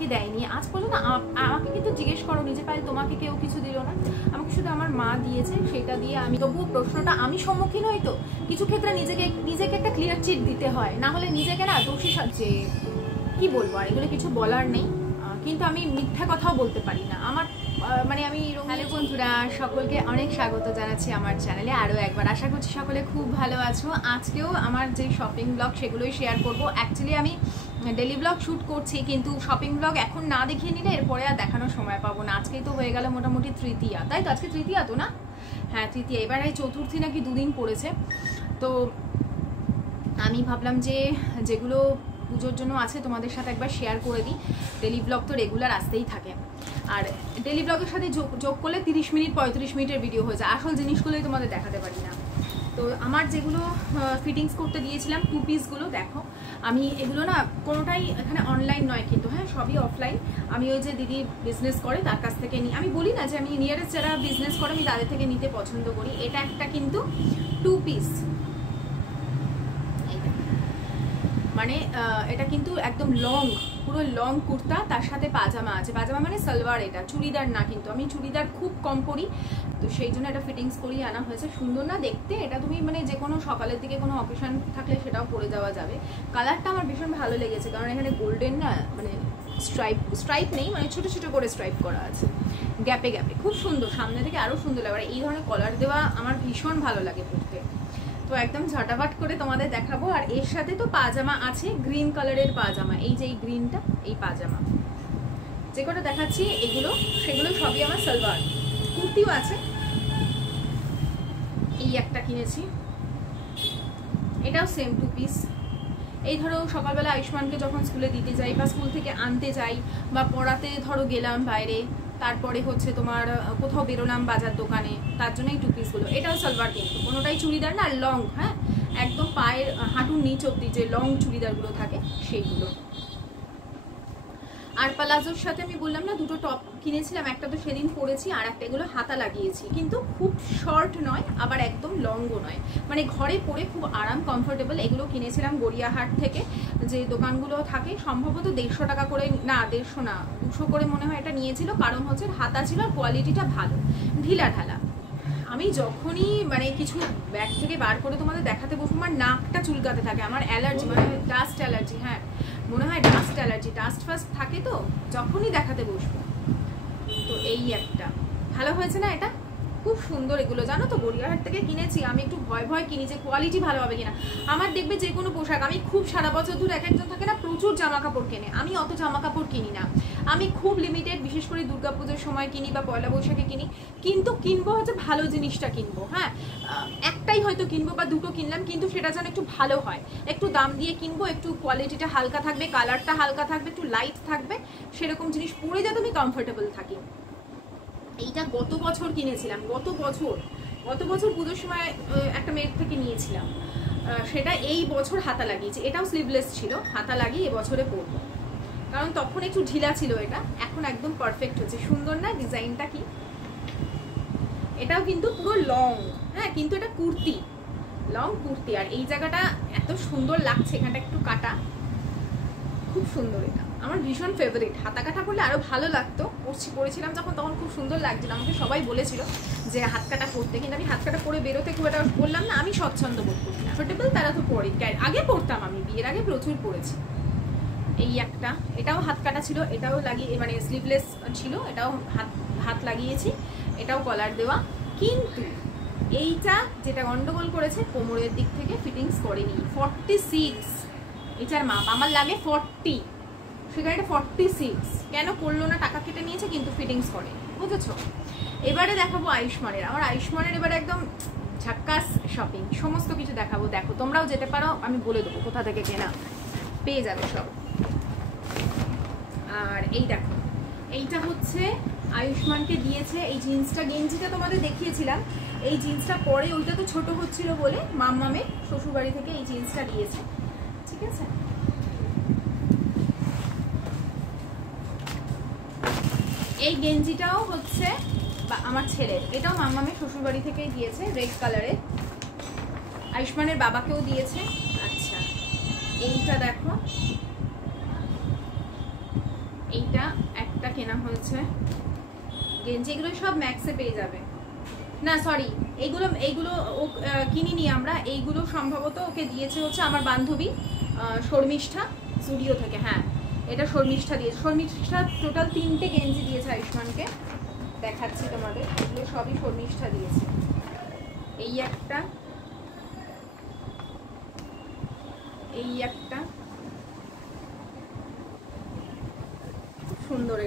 আমাকে দেয়নি আজ পর্যন্ত। আমাকে কিন্তু জিজ্ঞেস করো নিজে পাই তোমাকে কেউ কিছু দিল না, আমাকে শুধু আমার মা দিয়েছে, সেটা দিয়ে আমি তবুও প্রশ্নটা আমি সম্মুখীন হই। তো কিছু ক্ষেত্রে নিজেকে একটা ক্লিয়ার চিট দিতে হয়, না হলে নিজেকে না দোষী সাজছে। কি বলবো আর, এগুলো কিছু বলার নেই, কিন্তু আমি মিথ্যা কথাও বলতে পারি না। আমার মানে আমি হ্যালো বন্ধুরা, সকলকে অনেক স্বাগত জানাচ্ছি আমার চ্যানেলে আরও একবার। আশা করছি সকলে খুব ভালো আছো। আজকেও আমার যে শপিং ব্লগ সেগুলোই শেয়ার করব। অ্যাকচুয়ালি আমি ডেলি ব্লগ শ্যুট করছি, কিন্তু শপিং ব্লগ এখন না দেখিয়ে নিলে এরপরে আর দেখানোর সময় পাবো না। আজকেই তো হয়ে গেল মোটামুটি তৃতীয়া, তাই তো? আজকে তৃতীয়া তো না? হ্যাঁ তৃতীয়া, এবার এই চতুর্থী নাকি দুদিন পড়েছে। তো আমি ভাবলাম যে যেগুলো পুজোর জন্য আছে তোমাদের সাথে একবার শেয়ার করে দিই। ডেলি ব্লগ তো রেগুলার আসতেই থাকে, আর ডেলি ব্লগের সাথে যোগ করলে 30 মিনিট 35 মিনিটের ভিডিও হয়ে যায়। আসল জিনিসগুলোই তোমাদের দেখাতে পারি না। তো আমার যেগুলো ফিটিংস করতে দিয়েছিলাম 2 পিসগুলো দেখো, আমি এগুলো না কোনোটাই এখানে অনলাইন নয় কিন্তু, হ্যাঁ সবই অফলাইন। আমি ওই যে দিদি বিজনেস করে তার কাছ থেকে নিই। আমি বলি না যে আমি নিয়ারেস্ট যারা বিজনেস করে আমি তাদের থেকে নিতে পছন্দ করি। এটা একটা কিন্তু 2 পিস, মানে এটা কিন্তু একদম লং, পুরো লং কুর্তা, তার সাথে পাজামা আছে। পাজামা মানে সালোয়ার, এটা চুড়িদার না কিন্তু। আমি চুড়িদার খুব কম পরি, তো সেই জন্য এটা ফিটিংস করিয়ে আনা হয়েছে। সুন্দর না দেখতে? এটা তুমি মানে যে কোনো সকালের দিকে কোনো অকেশন থাকলে সেটাও পরে যাওয়া যাবে। কালারটা আমার ভীষণ ভালো লেগেছে, কারণ এখানে গোল্ডেন না, মানে স্ট্রাইপ নেই, মানে ছোটো ছোটো করে স্ট্রাইপ করা আছে গ্যাপে গ্যাপে, খুব সুন্দর। সামনে থেকে আরও সুন্দর লাগে। এই ধরনের কলার দেওয়া আমার ভীষণ ভালো লাগে পরতে। তো একদম ঝটাফট করে তোমাদের দেখাবো। আর এর সাথে তো পাজামা আছে, গ্রিন কালারের পাজামা, এই যে এই গ্রিনটা, এই পাজামা যে কটা দেখাচ্ছি এগুলো সেগুলো সবই আমার সালোয়ার। কুর্তিও আছে, এই একটা কিনেছি, এটাও সেম 2 পিস। এই ধরো সকালবেলা আয়ুষ্মানকে যখন স্কুলে দিতে যাই বা স্কুল থেকে আনতে যাই বা পড়াতে ধরো গেলাম বাইরে, তারপরে হচ্ছে তোমার কোথাও বেরোলাম বাজার দোকানে, তার জন্য এই 2 পিসগুলো। এটাও সালোয়ার কিন্তু, কোনোটাই চুড়িদার না, লং, হ্যাঁ একদম পায়ের হাঁটুর নিচ অব্দি যে লং চুড়িদারগুলো থাকে সেইগুলো। আর প্লাজোর সাথে আমি বললাম না দুটো টপ কিনেছিলাম, একটা তো সেদিন পরেছি, আর একটা এগুলো হাতা লাগিয়েছি, কিন্তু খুব শর্ট নয় আবার একদম লংও নয়, মানে ঘরে পরে খুব আরাম, কমফোর্টেবল। এগুলো কিনেছিলাম গড়িয়াহাট থেকে, যে দোকানগুলো থাকে, সম্ভবত 150 টাকা করে, না 150 না 200 করে মনে হয় এটা নিয়েছিল। কারণ হচ্ছে হাতা ছিল আর কোয়ালিটিটা ভালো, ঢিলা ঢালা। আমি যখনই মানে কিছু ব্যাগ থেকে বার করে তোমাদের দেখাতে বসবো, আমার নাকটা চুলকাতে থাকে, আমার অ্যালার্জি, মানে ডাস্ট অ্যালার্জি, হ্যাঁ মনে হয় ডাস্ট অ্যালার্জি, ডাস্ট ফাস্ট থাকে তো যখনই দেখাতে বসবো। তো এই একটা ভালো হয়েছে না, এটা খুব সুন্দর। এগুলো জানো তো গড়িয়াহাট থেকে কিনেছি। আমি একটু ভয় কিনি যে কোয়ালিটি ভালো হবে কিনা। আমার দেখবে যে কোনো পোশাক, আমি খুব সারা বছর ধরে, এক একজন থাকে না প্রচুর জামা কাপড় কেনে, আমি অত জামা কাপড় কিনি না। আমি খুব লিমিটেড, বিশেষ করে দুর্গাপুজোর সময় কিনি বা পয়লা বৈশাখে কিনি, কিন্তু কিনবো হচ্ছে ভালো জিনিসটা কিনবো। হ্যাঁ একটাই হয়তো কিনবো বা দুটো কিনলাম, কিন্তু সেটা যেন একটু ভালো হয়, একটু দাম দিয়ে কিনবো, একটু কোয়ালিটিটা হালকা থাকবে, কালারটা হালকা থাকবে, একটু লাইট থাকবে, সেরকম জিনিস পরে যাতে আমি কমফোর্টেবল থাকি। এইটা গত বছর কিনেছিলাম, গত বছর পুজোর সময় একটা মেয়ের থেকে নিয়েছিলাম, সেটা এই বছর হাতা লাগিয়েছি। এটাও স্লিভলেস ছিল, হাতা লাগিয়ে এবছরে পরবো, কারণ তখন একটু ঢিলা ছিল এটা, এখন একদম পারফেক্ট হচ্ছে। সুন্দর না ডিজাইনটা? কি এটাও কিন্তু পুরো লং, হ্যাঁ কিন্তু এটা কুর্তি, লং কুর্তি। আর এই জায়গাটা এত সুন্দর লাগছে, এখানটা একটু কাটা, খুব সুন্দর। এটা আমার ভীষণ ফেভারিট। হাতা কাটা করলে আরো ভালো লাগতো, পরেছিলাম যখন, তখন খুব সুন্দর লাগছিল। আমাকে সবাই বলেছিল যে হাত কাটা করতে, কিন্তু আমি হাত কাটা করে বেরোতে খুব একটা বললাম না, আমি স্বচ্ছন্দ বোধ করি না। কমফোর্টেবল তারা তো পরে, আগে পরতাম, আমি বিয়ের আগে প্রচুর পরেছি। এই একটা, এটাও হাত কাটা ছিল, এটাও লাগিয়ে মানে স্লিভলেস ছিল, এটাও হাত লাগিয়েছি, এটাও কলার দেওয়া। কিন্তু এইটা যেটা গন্ডগোল করেছে, কোমরের দিক থেকে ফিটিংস করেনি। 46 এটার মাপ, আমার লাগে 40, সেখানে 46 কেন করলো না? টাকা কেটে নিয়েছে কিন্তু ফিটিংস করে, বুঝেছো? এবারে দেখাবো আয়ুষ্মানের। আমার আয়ুষ্মানের এবারে একদম ঝাক্কাস শপিং, সমস্ত কিছু দেখাবো। দেখো তোমরাও যেতে পারো, আমি বলে দেবো কোথা থেকে কেনা, পেয়ে যাবে সব। আর এই দেখো, এইটা হচ্ছে আয়ুষ্মানকে দিয়েছে এই জিন্সটা, গেঞ্জিটা তোমাদের দেখিয়েছিলাম। এই জিন্সটা পরে, ওইটা তো ছোট হচ্ছিল বলে মাম্মামের শ্বশুরবাড়ি থেকে এই জিন্সটা দিয়েছে, ঠিক আছে? এই গেঞ্জিটাও হচ্ছে আমার ছেলের, এটাও মাম্মামের শ্বশুরবাড়ি থেকেই দিয়েছে, রেড কালারের। আয়ুষ্মানের বাবাকেও দিয়েছে। আচ্ছা এইটা দেখো, এইটা একটা কেনা হয়েছে গেঞ্জি, এগুলো সব ম্যাক্সে পেয়ে যাবে। না সরি, এইগুলো ও কিনিনি আমরা, এইগুলো সম্ভবত ওকে দিয়েছে হচ্ছে আমার বান্ধবী শর্মিষ্ঠা জুডিও থেকে। হ্যাঁ এটা শর্মিষ্ঠা দিয়েছে, শর্মিষ্ঠা টোটাল 3টে গেঞ্জি দিয়েছে আয়ুষ্মানকে, দেখাচ্ছি তোমাদের, এগুলো সবই শর্মিষ্ঠা দিয়েছে। এই একটা, এই একটা সুন্দর,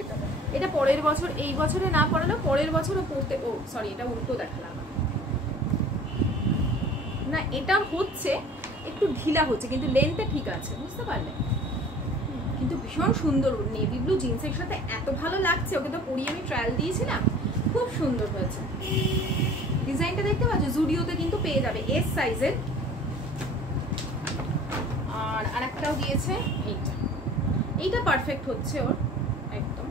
এটা পরের বছর, এই বছরে না পড়ালো পরের বছরও পড়তে, ও সরি এটা উল্টো দেখালাম না, এটা হচ্ছে একটু ঢিলা হচ্ছে কিন্তু লেন্থটা ঠিক আছে, বুঝতে পারলে? কিন্তু ভীষণ সুন্দর, নেভি ব্লু জিন্সের সাথে এত ভালো লাগছে, ওকে তো পরিয়ে আমি ট্রায়াল দিয়েছিলাম, খুব সুন্দর হয়েছে। ডিজাইনটা দেখতে পাচ্ছ, জুডিওতে কিন্তু পেয়ে যাবে এস সাইজের। আর আরেকটাও দিয়েছে এইটা, এইটা পারফেক্ট হচ্ছে ওর একদম।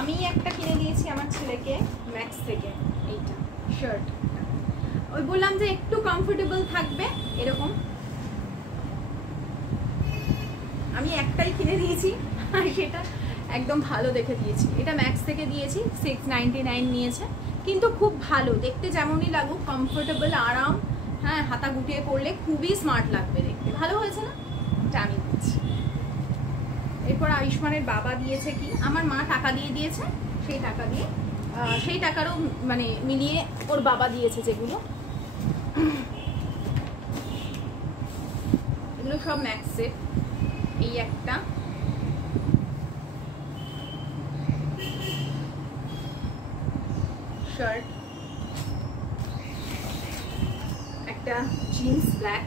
আমি একটা কিনে দিয়েছি আমার ছেলেকে ম্যাক্স থেকে, এইটা শার্ট, ওই বললাম যে একটু কমফোর্টেবল থাকবে এরকম, আমি একটাই কিনে দিয়েছি আর সেটা একদম ভালো দেখে দিয়েছি। এটা ম্যাক্স থেকে দিয়েছি, 699 নিয়েছে, কিন্তু খুব ভালো দেখতে, যেমনই লাগুক কমফোর্টেবল, আরাম। হ্যাঁ হাতা গুটিয়ে পরলে খুবই স্মার্ট লাগবে দেখতে, ভালো হয়েছে না? এটা আমি দিচ্ছি। এরপর আয়ুষ্মানের বাবা দিয়েছে কি, আমার মা টাকা দিয়ে দিয়েছে, সেই টাকা দিয়ে, সেই টাকারও মানে মিলিয়ে ওর বাবা দিয়েছে যেগুলো, এগুলো সব ম্যাক্সের। এই একটা, শার্ট, একটা জিন্স ব্ল্যাক,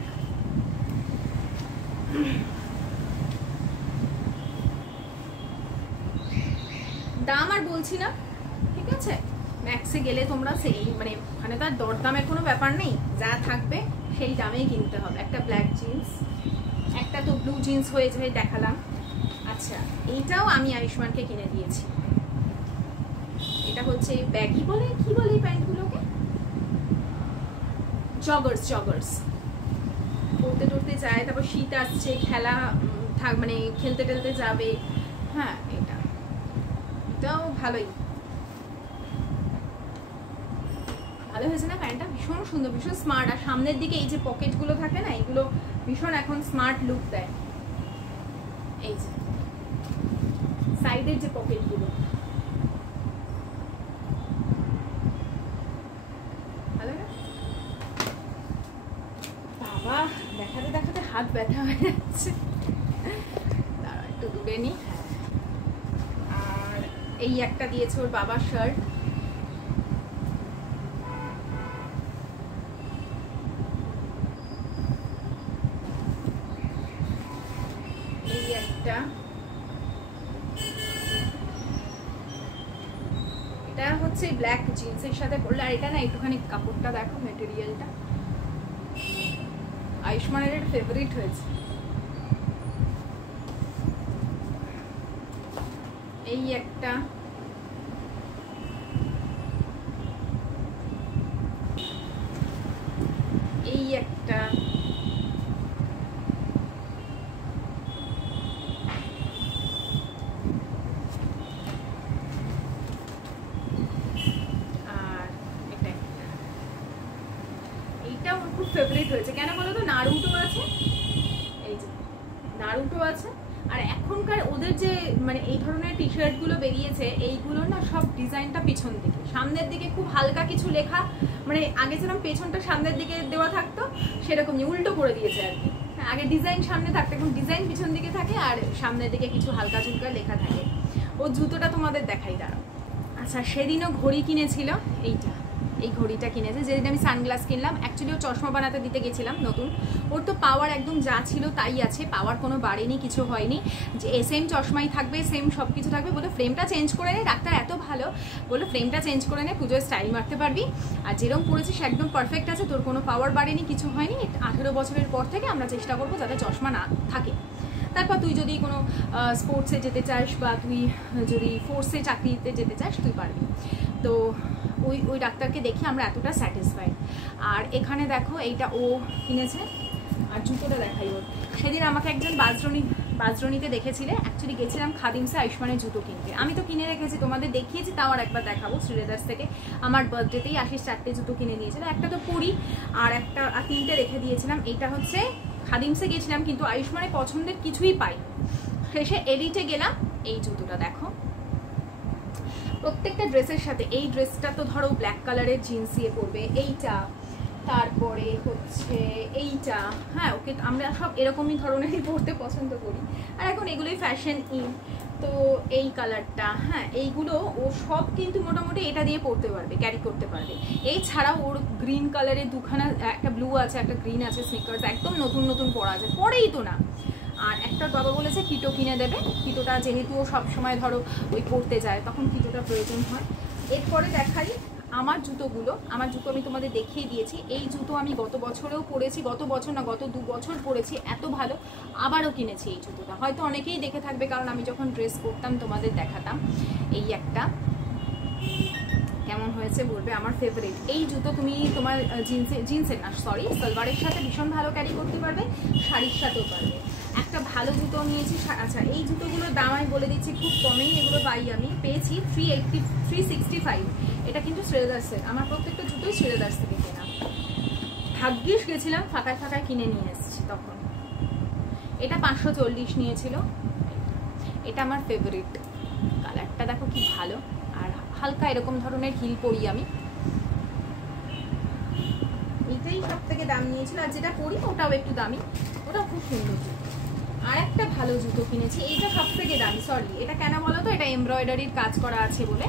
দাম আর বলছি না, ঠিক আছে? ম্যাক্সে গেলে তোমরা সেই মানে ওখানে তার দরদামের কোনো ব্যাপার নেই, যা থাকবে সেই দামেই কিনতে হবে। একটা ব্ল্যাক জিন্স, একটা তো ব্লু জিন্স হয়েছে দেখালাম। আচ্ছা এইটাও আমি আয়ুষ্মানকে কিনে দিয়েছি, এটা হচ্ছে ব্যাগি বলে, কি বলে এই প্যান্টগুলোকে, জগার্স, জগার্স পড়তে টরতে যায়, তারপর শীত আসছে, খেলা মানে খেলতে টেলতে যাবে। হ্যাঁ এটাও ভালোই, ভালো হয়েছে না প্যান্টটা? ভীষণ সুন্দর, ভীষণ স্মার্ট। আর সামনের দিকে এই যে পকেটগুলো থাকে না, এগুলো ভীষণ এখন স্মার্ট লুক দেয়। এই যে সাইডের যে পকেটগুলো, ভালো না? বাবা দেখাতে দেখাতে হাত ব্যথা হয়ে যাচ্ছে, দাঁড়া একটু দূরে নি। আর এই একটা দিয়েছে ওর বাবার শার্ট, এই একটা, এটা হচ্ছে ব্ল্যাক জিন্সের সাথে পরলে। আর এটা না একটুখানি কাপড়টা দেখো, মেটেরিয়ালটা আয়ুষ্মানের এটা ফেভারিট হয়েছে। এই একটা, এই একটা, খুব ফেভারিট হয়েছে। কেন বলো তো, নারুটো আছে, এই যে নারুটো আছে। আর এখনকার ওদের যে মানে এই ধরনের টি শার্ট গুলো বেরিয়েছে, এইগুলো না সব ডিজাইনটা পিছন দিকে, সামনের দিকে খুব হালকা কিছু লেখা, মানে আগে যেরকম পেছনটা সামনের দিকে দেওয়া থাকতো সেরকম উল্টো করে দিয়েছে আর কি। আগে ডিজাইন সামনে থাকতো, এখন ডিজাইন পিছন দিকে থাকে আর সামনের দিকে কিছু হালকা ঝুলকা লেখা থাকে। ও জুতোটা তোমাদের দেখাই দাঁড়াও। আচ্ছা সেদিনও ঘড়ি কিনেছিল, এইটা, এই ঘড়িটা কিনেছে। যেদিন আমি সানগ্লাস কিনলাম, অ্যাকচুয়ালি ও চশমা বানাতে দিতে গেছিলাম নতুন, ওর তো পাওয়ার একদম যা ছিল তাই আছে, পাওয়ার কোনো বাড়েনি, কিছু হয়নি, যে সেম চশমাই থাকবে, সেম সব কিছু থাকবে। বলে ফ্রেমটা চেঞ্জ করে নে, ডাক্তার এত ভালো, বলে ফ্রেমটা চেঞ্জ করে নে, পুজোয় স্টাইল মারতে পারবি। আর যেরকম পড়েছিস একদম পারফেক্ট আছে, তোর কোনো পাওয়ার বাড়েনি, কিছু হয়নি। 18 বছরের পর থেকে আমরা চেষ্টা করবো যাতে চশমা না থাকে। তারপর তুই যদি কোনো স্পোর্টসে যেতে চাস বা তুই যদি ফোর্সে চাকরিতে যেতে চাস তুই পারবি। তো ওই ডাক্তারকে দেখে আমরা এতটা স্যাটিসফাইড। আর এখানে দেখো এইটা ও কিনেছে, আর জুতোটা দেখাই ওর। সেদিন আমাকে একজন বাজরণীতে দেখেছিলে, অ্যাকচুয়ালি গেছিলাম খাদিমসে আয়ুষ্মানের জুতো কিনতে। আমি তো কিনে রেখেছি, তোমাদের দেখিয়েছি, তাও আর একবার দেখাবো। শ্রীলেদার্স থেকে আমার বার্থডেতেই আশিস 4টে জুতো কিনে দিয়েছিল, একটা তো পরি আর 3টে রেখে দিয়েছিলাম। এইটা হচ্ছে খাদিমসে গেছিলাম কিন্তু আয়ুষ্মানের পছন্দের কিছুই পাই, শেষে এডিটে গেলাম। এই জুতোটা দেখো, প্রত্যেকটা ড্রেসের সাথে। এই ড্রেসটা তো ধরো ব্ল্যাক কালারের জিন্স দিয়ে পরবে, এইটা, তারপরে হচ্ছে এইটা, হ্যাঁ ওকে আমরা সব এরকমই ধরনেরই পরতে পছন্দ করি, আর এখন এগুলোই ফ্যাশন ইন। তো এই কালারটা, হ্যাঁ এইগুলো ও সব কিন্তু মোটামুটি এটা দিয়ে পরতে পারবে, ক্যারি করতে পারবে। এছাড়াও ওর গ্রিন কালারের দুখানা, একটা ব্লু আছে একটা গ্রিন আছে স্নিকার্স, একদম নতুন নতুন পরা আছে, পরেই তো না। আর একটা বাবা বলেছে কিটো কিনে দেবে, কিটোটা যেহেতু ও সবসময় ধরো ওই পরতে যায়, তখন কিটোটা প্রয়োজন হয়। এরপরে দেখাই আমার জুতোগুলো। আমার জুতো আমি তোমাদের দেখিয়ে দিয়েছি। এই জুতো আমি গত বছরেও পরেছি, গত বছর না গত 2 বছর পরেছি, এত ভালো। আবারও কিনেছি এই জুতোটা, হয়তো অনেকেই দেখে থাকবে কারণ আমি যখন ড্রেস করতাম তোমাদের দেখাতাম। এই একটা কেমন হয়েছে বলবে, আমার ফেভারিট। এই জুতো তুমি তোমার জিন্সের না সরি সালোয়ারের সাথে ভীষণ ভালো ক্যারি করতে পারবে, শাড়ির সাথেও পারবে। একটা ভালো জুতো নিয়েছি। আচ্ছা এই জুতোগুলোর দাম আমি বলে দিচ্ছি, খুব কমেই এগুলো পাই, আমি পেয়েছি 365। এটা কিন্তু শ্রীলেদার্সের, আমার প্রত্যেকটা জুতোই শ্রীলেদার্স থেকে কেনা। ভাগ্যিস গেছিলাম ফাঁকায় ফাঁকায় কিনে নিয়ে এসেছি তখন। এটা 540 নিয়েছিল। এটা আমার ফেভারিট, কালারটা দেখো কি ভালো, আর হালকা এরকম ধরনের হিল পরি আমি। এইটাই সব থেকে দাম নিয়েছিল, আর যেটা পরি ওটাও একটু দামি, ওটাও খুব সুন্দর জুতো। আর একটা ভালো জুতো কিনেছি, এইটা সব থেকে দামি, সরি এটা কেন বলো তো, এটা এমব্রয়ডারির কাজ করা আছে বলে,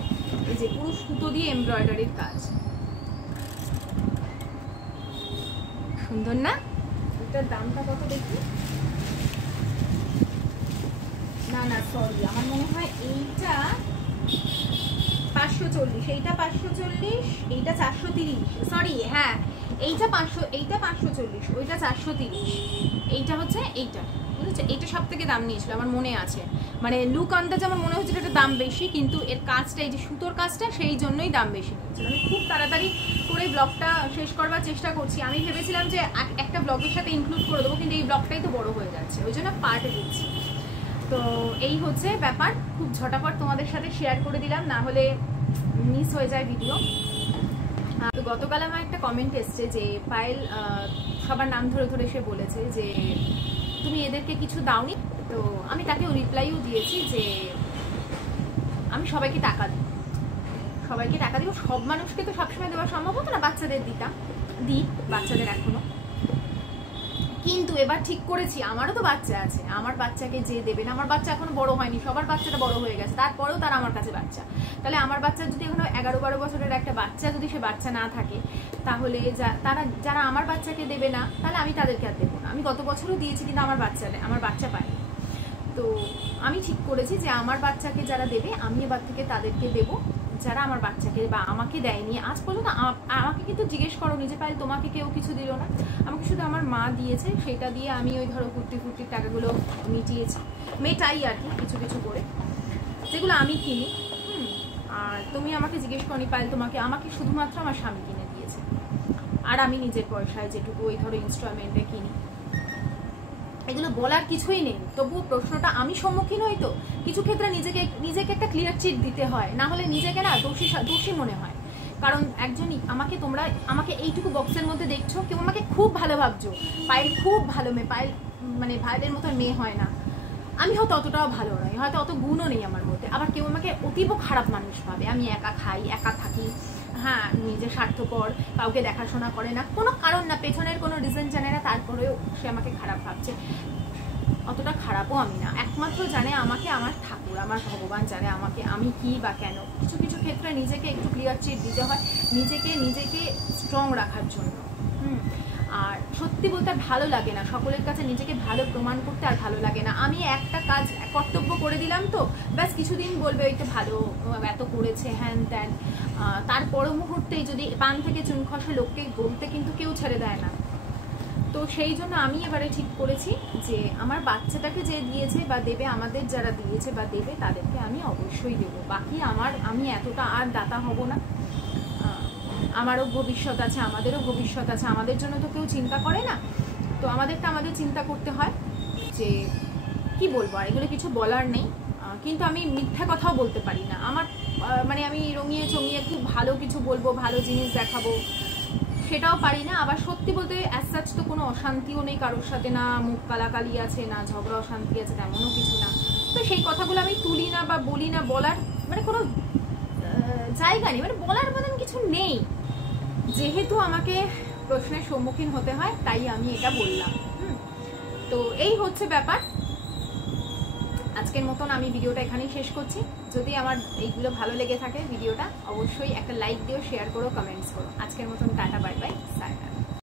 এই যে পুরো সুতো দিয়ে এমব্রয়ডারির কাজ, সুন্দর না? এটার দামটা কত দেখি, না না সরি আমার মনে হয় এইটা 540, এইটা 540, এইটা 430, সরি হ্যাঁ এইটা 500, এইটা 540, ওইটা 430, এইটা হচ্ছে এইটা, বুঝেছো? এইটা সব থেকে দাম নিয়েছিল আমার মনে আছে, মানে লুক আন্দাজ আমার মনে হচ্ছিল এটা দাম বেশি, কিন্তু এর কাজটা এই যে সুতোর কাজটা সেই জন্যই দাম বেশি নিয়েছিল। আমি খুব তাড়াতাড়ি করে ব্লগটা শেষ করবার চেষ্টা করছি। আমি ভেবেছিলাম যে একটা ব্লগের সাথে ইনক্লুড করে দেবো, কিন্তু এই ব্লগটাই তো বড় হয়ে যাচ্ছে, ওই জন্য পার্টে দিচ্ছি। তো এই হচ্ছে ব্যাপার, খুব ঝটাপট তোমাদের সাথে শেয়ার করে দিলাম, না হলে মিস হয়ে যায় ভিডিও। তো গতকাল আমার একটা কমেন্ট এসছে যে পায়েল সবার নাম ধরে ধরে সে বলেছে যে তুমি এদেরকে কিছু দাওনি। তো আমি তাকে রিপ্লাইও দিয়েছি যে আমি সবাইকে টাকা দিই, সবাইকে টাকা দিব, সব মানুষকে তো সবসময় দেওয়া সম্ভব হতো না, বাচ্চাদের দিই বাচ্চাদের এখনো, কিন্তু এবার ঠিক করেছি আমারও তো বাচ্চা আছে, আমার বাচ্চাকে যে দেবে না, আমার বাচ্চা এখনো বড় হয়নি, সবার বাচ্চাটা বড় হয়ে গেছে, তারপরেও তারা আমার কাছে বাচ্চা, তাহলে আমার বাচ্চা যদি এখনো 11-12 বছরের একটা বাচ্চা যদি সে বাচ্চা না থাকে, তাহলে যারা আমার বাচ্চাকে দেবে না তাহলে আমি তাদেরকে আর দেবো না। আমি গত বছরও দিয়েছি কিন্তু আমার বাচ্চা পায়নি। তো আমি ঠিক করেছি যে আমার বাচ্চাকে যারা দেবে আমি এবার থেকে তাদেরকে দেবো, যারা আমার বাচ্চাকে বা আমাকে দেয়নি আজ পর্যন্ত। আমাকে কিন্তু জিজ্ঞেস করো নিজে পাইল তোমাকে কেউ কিছু দিল না, আমাকে শুধু আমার মা দিয়েছে, সেটা দিয়ে আমি ওই ধরো কুর্তির টাকাগুলো মিটিয়েছি, মেটাই আর কি কিছু কিছু করে, যেগুলো আমি কিনি। আর তুমি আমাকে জিজ্ঞেস করনি পাইল তোমাকে, আমাকে শুধুমাত্র আমার স্বামী কিনে দিয়েছে, আর আমি নিজের পয়সায় যেটুকু ওই ধরো ইনস্টলমেন্টে কিনি। এগুলো বলার কিছুই নেই, তবুও প্রশ্নটা আমি সম্মুখীন হই। তো কিছু ক্ষেত্রে নিজেকে একটা ক্লিয়ার চিট দিতে হয়, না হলে নিজেকে না দোষী মনে হয়। কারণ তোমরা আমাকে এইটুকু বক্সের মধ্যে দেখছো, কেউ আমাকে খুব ভালো ভাবছো, পায়েল খুব ভালো মেয়ে, পায়েল মানে ভাইদের মতো মেয়ে হয় না, আমি হয়তো অতটাও ভালো নই, হয়তো অত গুণও নেই আমার মধ্যে। আবার কেউ আমাকে অতীব খারাপ মানুষ ভাবে, আমি একা খাই একা থাকি, হ্যাঁ নিজের স্বার্থপর, কাউকে দেখাশোনা করে না, কোনো কারণ না, পেছনের কোনো রিজন জানে না, তারপরেও সে আমাকে খারাপ ভাবছে। অতটা খারাপও আমি না, একমাত্র জানে আমাকে আমার ঠাকুর, আমার ভগবান জানে আমাকে আমি কি বা কেন। কিছু কিছু ক্ষেত্রে নিজেকে একটু ক্লিয়ার চিট দিতে হয়, নিজেকে স্ট্রং রাখার জন্য। আর সত্যি বলতে আর ভালো লাগে না, সকলের কাছে নিজেকে ভালো প্রমাণ করতে আর ভালো লাগে না। আমি একটা কাজ কর্তব্য করে দিলাম তো ব্যাস, কিছুদিন বলবে ওই তো ভালো এত করেছে হ্যান ত্যান, তার পর মুহূর্তেই যদি পান থেকে চুন খসে লোককে বলতে কিন্তু কেউ ছেড়ে দেয় না। তো সেই জন্য আমি এবারে ঠিক করেছি যে আমার বাচ্চাটাকে যে দিয়েছে বা দেবে, আমাদের যারা দিয়েছে বা দেবে তাদেরকে আমি অবশ্যই দেবো। বাকি আমি এতটা আর দাতা হব না, আমারও ভবিষ্যৎ আছে, আমাদেরও ভবিষ্যৎ আছে, আমাদের জন্য তো কেউ চিন্তা করে না। তো আমাদেরটা আমাদের চিন্তা করতে হয় যে কি বলবো, আর এগুলো কিছু বলার নেই। কিন্তু আমি মিথ্যা কথাও বলতে পারি না। আমার মানে আমি রঙিয়ে চঙিয়ে খুব ভালো কিছু বলবো, ভালো জিনিস দেখাবো, সেটাও পারি না। আবার সত্যি বলতে অ্যাজ সাচ তো কোনো অশান্তিও নেই কারোর সাথে, না মুখ কালাকালি আছে, না ঝগড়া অশান্তি আছে, তেমনও কিছু না। তো সেই কথাগুলো আমি তুলি না বা বলি না, বলার মানে কোনো জায়গা নেই, মানে বলার মতন কিছু নেই। যেহেতু আমাকে প্রশ্নের সম্মুখীন হতে হয় তাই আমি এটা বললাম। তো এই হচ্ছে ব্যাপার। আজকের মতন আমি ভিডিওটা এখানেই শেষ করছি। যদি আমার এইগুলো ভালো লেগে থাকে ভিডিওটা, অবশ্যই একটা লাইক দিও, শেয়ার করো, কমেন্টস করো। আজকের মতন টাটা, বাই বাই, সায়না।